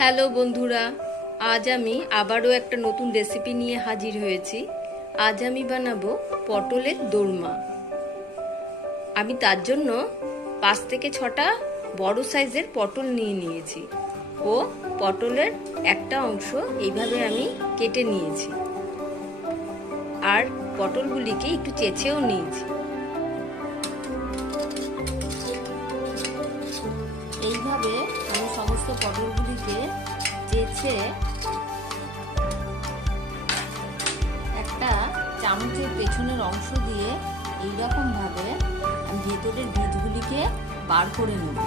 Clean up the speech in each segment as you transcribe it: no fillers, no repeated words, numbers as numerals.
Hello বন্ধুরা, আজ আমি আবারও একটা নতুন রেসিপি নিয়ে হাজির হয়েছি। আজ আমি বানাবো পটলের দোরমা। আমি তার জন্য 5 থেকে 6টা বড় সাইজের পটল নিয়ে নিয়েছি ও পটলের একটা অংশ এইভাবে আমি কেটে নিয়েছি আর পটলগুলিকে একটু চেঁচেও নিয়েছি। এইভাবে আমি সমস্ত পটলগুলিকে চেঁচে একটা চামচের পেছনের অংশ দিয়ে এইরকম ভাবে আমি ভেতরের বীজগুলিকে বার করে নেব।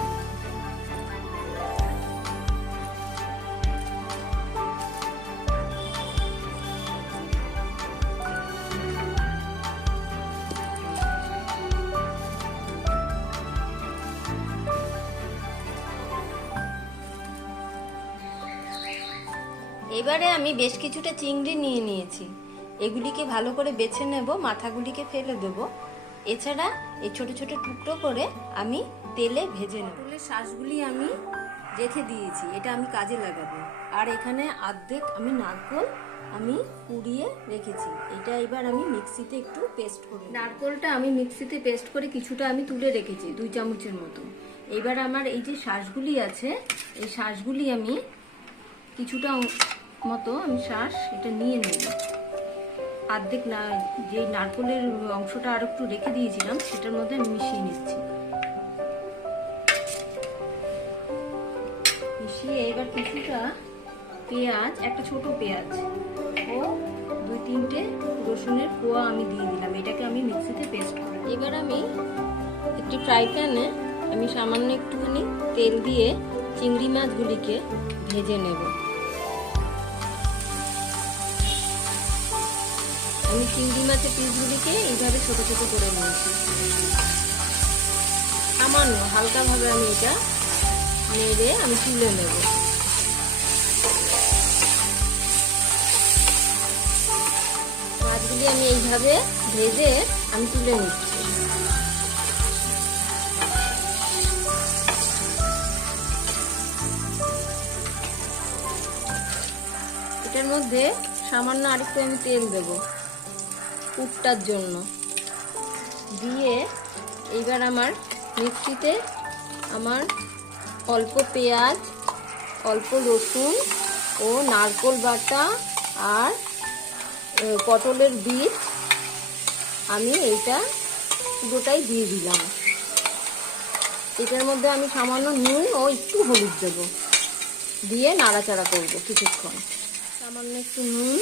এবারে আমি বেশ কিছুটা চিংড়ি নিয়ে নিয়েছি। এগুলিকে ভালো করে বেছে নেব, মাথাগুলিকে ফেলে দেব। এছাড়া এই ছোট ছোট টুকরো করে আমি তেলে ভেজে নেব। পটলের শ্বাসগুলি আমি রেখে দিয়েছি, এটা আমি কাজে লাগাবো। আর এখানে অর্ধেক আমি নারকেল আমি পুড়িয়ে রেখেছি, এটা এবার আমি মিক্সিতে একটু পেস্ট করে নারকেলটা আমি মিক্সিতে পেস্ট করে কিছুটা আমি তুলে রেখেছি 2 চামচের মতো। এবার আমার এই যে শ্বাসগুলি আছে, এই শ্বাসগুলি আমি কিছুটা মতো আমি শ্বাস এটা নিয়ে নেব। অর্ধেক না যে নারকেলের অংশটা আর একটু রেখে দিয়েছিলাম সেটার মধ্যে আমি মিশিয়ে নিচ্ছি। মিশিয়ে এবার কিছুটা পেঁয়াজ, একটা ছোট পেঁয়াজ ও 2-3টে রসুনের কোয়া আমি দিয়ে দিলাম। এটাকে আমি মিক্সিতে পেস্ট করব। এবার আমি একটি ফ্রাই প্যানে আমি সামান্য একটুখানি তেল দিয়ে চিংড়ি মাছগুলিকে ভেজে নেব। আমি চিংড়ি মাছের পিসগুলিকে এইভাবে ছোট ছোট করে নিয়েছি। সামান্য হালকাভাবে আমি এটা নেড়ে আমি তুলে নেব। মাছগুলি আমি এইভাবে ভেজে আমি তুলে নিচ্ছি। এটার মধ্যে সামান্য আরেকটু আমি তেল দেব পুরটার জন্য। দিয়ে এইবার আমার মিক্সিতে আমার অল্প পেঁয়াজ, অল্প রসুন ও নারকেল বাটা আর পটলের বীজ আমি এইটা পুরোটাই দিয়ে দিলাম। এটার মধ্যে আমি সামান্য নুন ও একটু হলুদ দেব, দিয়ে নাড়াচাড়া করব কিছুক্ষণ। সামান্য একটু নুন,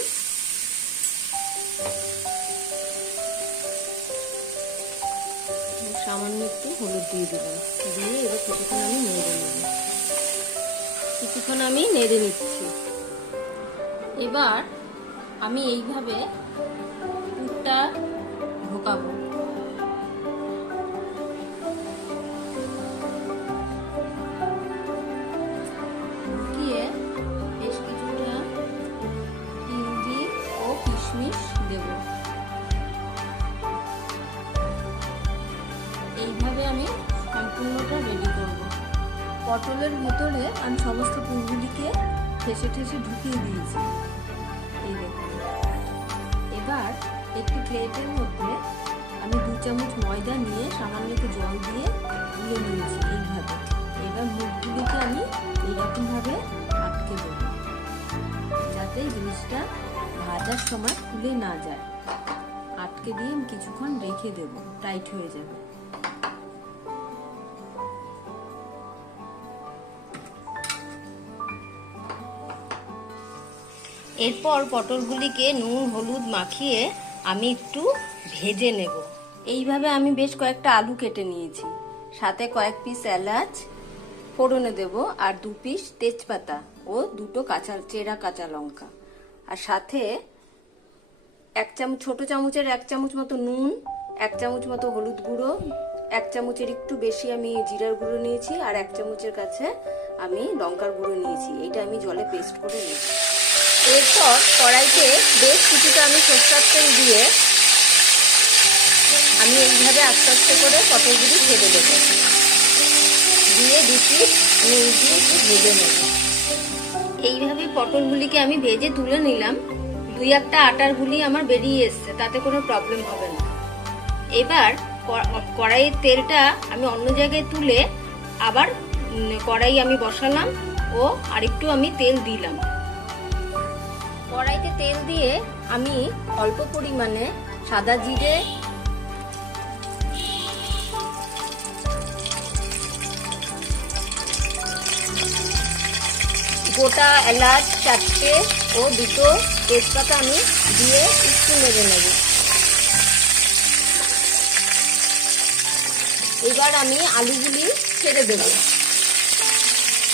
সামান্য একটু হলুদ দিয়ে দিলাম, দিয়ে এবার কিছুক্ষণ আমি নেড়ে নেব। কিছুক্ষণ আমি নেড়ে নিচ্ছি। এবার আমি এইভাবে পুরটা ঢোকাবো। ঢুকিয়ে বেশ কিছুটা চিংড়ি ও কিশমিশ দেব। এইভাবে আমি সম্পূর্ণটা রেডি করব। পটলের ভিতরে আমি সমস্ত পুরগুলিকে ঠেসে ঠেসে ঢুকিয়ে দিয়েছি। এই দেখুন। এবার একটি প্লেটের মধ্যে আমি 2 চামচ ময়দা নিয়ে সামান্য একটু জল দিয়ে গুলে নিয়েছি এইভাবে। এবার মুখগুলিকে আমি এইরকমভাবে আটকে দেব, যাতে জিনিসটা ভাজার সময় খুলে না যায়। আটকে দিয়ে আমি কিছুক্ষণ রেখে দেব, টাইট হয়ে যাবে। এরপর পটলগুলিকে নুন হলুদ মাখিয়ে আমি একটু ভেজে নেব। এইভাবে আমি বেশ কয়েকটা আলু কেটে নিয়েছি, সাথে কয়েক পিস এলাচ ফোড়নে দেব, আর 2 পিস তেজপাতা ও 2টো চেরা কাঁচা লঙ্কা, আর সাথে 1 চামচ ছোট চামচের 1 চামচ মতো নুন, 1 চামচ মতো হলুদ গুঁড়ো, 1 চামচের একটু বেশি আমি জিরার গুঁড়ো নিয়েছি, আর 1 চামচের কাছে আমি লঙ্কার গুঁড়ো নিয়েছি। এটা আমি জলে পেস্ট করে নিয়েছি। এরপর কড়াইতে বেশ কিছুটা আমি সরষের তেল দিয়ে আমি এইভাবে আস্তে আস্তে করে পটলগুলি ছেড়ে দেবো, দিয়ে 2 পিস আমি এই দিয়ে একটু ভেজে নেব। এইভাবে পটলগুলিকে আমি ভেজে তুলে নিলাম। 2-1টা আটার গুলি আমার বেরিয়ে এসছে, তাতে কোনো প্রবলেম হবে না। এবার কড়াইয়ের তেলটা আমি অন্য জায়গায় তুলে আবার কড়াই আমি বসালাম ও আরেকটু আমি তেল দিলাম। কড়াইতে তেল দিয়ে আমি অল্প পরিমাণে সাদা জিরে, গোটা এলাচ 4টে ও 2টো তেজপাতা আমি দিয়ে একটু নেড়ে নেব। এবার আমি আলুগুলি ছেড়ে দেব।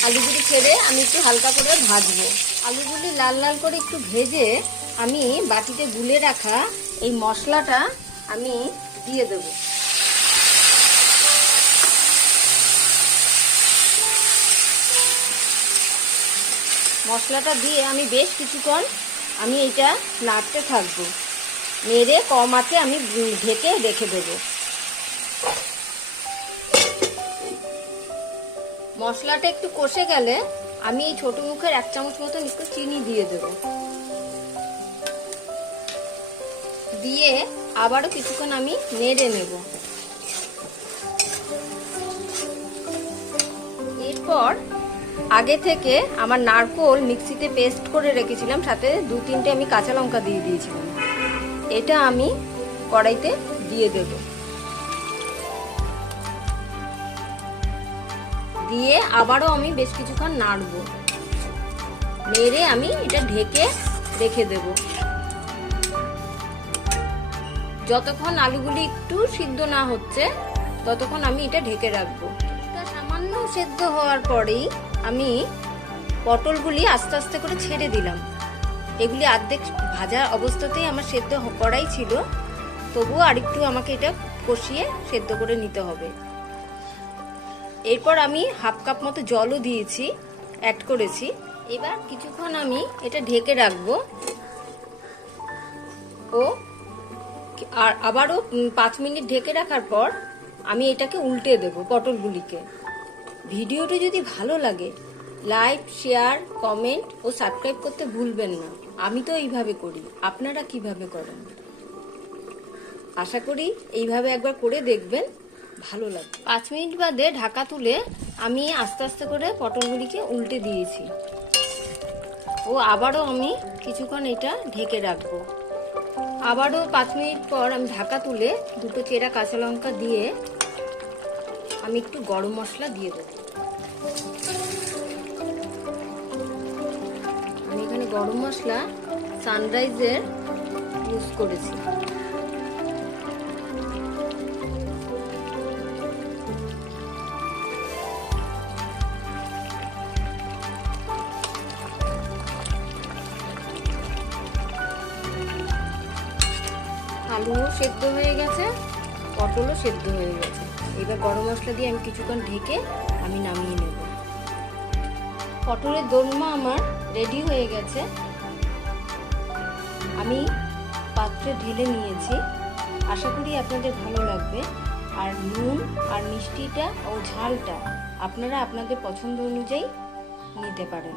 আলুগুলি ছেড়ে আমি একটু হালকা করে ভাজবো। আলুগুলি লাল লাল করে একটু ভেজে আমি বাটিতে গুলে রাখা এই মশলাটা আমি দিয়ে দেব। মশলাটা দিয়ে আমি বেশ কিছুক্ষণ আমি এটা নাড়তে থাকবো। নেড়ে কম আঁচে আমি ঢেকে রেখে দেবো। মশলাটা একটু কষে গেলে আমি এই ছোট মুখের 1 চামচ মতন একটু চিনি দিয়ে দেব। দিয়ে আবারও কিছুক্ষণ আমি নেড়ে নেব। এরপর আগে থেকে আমার নারকোল মিক্সিতে পেস্ট করে রেখেছিলাম, সাথে 2-3টে আমি কাঁচা লঙ্কা দিয়ে দিয়েছিলাম। এটা আমি কড়াইতে দিয়ে দেব। দিয়ে আবারও আমি বেশ কিছুক্ষণ নাড়বো। নেড়ে আমি এটা ঢেকে রেখে দেব। যতক্ষণ আলুগুলি একটু সিদ্ধ না হচ্ছে ততক্ষণ আমি এটা ঢেকে রাখবো। এটা সামান্য সেদ্ধ হওয়ার পরেই আমি পটলগুলি আস্তে আস্তে করে ছেড়ে দিলাম। এগুলি অর্ধেক ভাজা অবস্থাতেই আমার সেদ্ধ করাই ছিল, তবুও আরেকটু আমাকে এটা কষিয়ে সেদ্ধ করে নিতে হবে। এরপর আমি 1/2 কাপ মতো জলও দিয়েছি, অ্যাড করেছি। এবার কিছুক্ষণ আমি এটা ঢেকে রাখবো ও আর আবারও 5 মিনিট ঢেকে রাখার পর আমি এটাকে উল্টে দেব পটলগুলিকে। ভিডিওটি যদি ভালো লাগে লাইক, শেয়ার, কমেন্ট ও সাবস্ক্রাইব করতে ভুলবেন না। আমি তো এইভাবে করি, আপনারা কিভাবে করেন আশা করি এইভাবে একবার করে দেখবেন, ভালো লাগবে। 5 মিনিট বাদে ঢাকা তুলে আমি আস্তে আস্তে করে পটলগুলিকে উল্টে দিয়েছি ও আবারও আমি কিছুক্ষণ এটা ঢেকে রাখবো। আবারও 5 মিনিট পর আমি ঢাকা তুলে 2টো চেরা কাঁচা লঙ্কা দিয়ে আমি একটু গরম মশলা দিয়ে দেবো। আমি এখানে গরম মশলা সানরাইজের ইউজ করেছি। আলুও সেদ্ধ হয়ে গেছে, পটলও সেদ্ধ হয়ে গেছে। এবার গরম মশলা দিয়ে আমি কিছুক্ষণ ঢেকে আমি নামিয়ে নেব। পটলের দোরমা আমার রেডি হয়ে গেছে। আমি পাত্রে ঢেলে নিয়েছি। আশা করি আপনাদের ভালো লাগবে। আর নুন আর মিষ্টিটা ও ঝালটা আপনারা আপনাদের পছন্দ অনুযায়ী নিতে পারেন।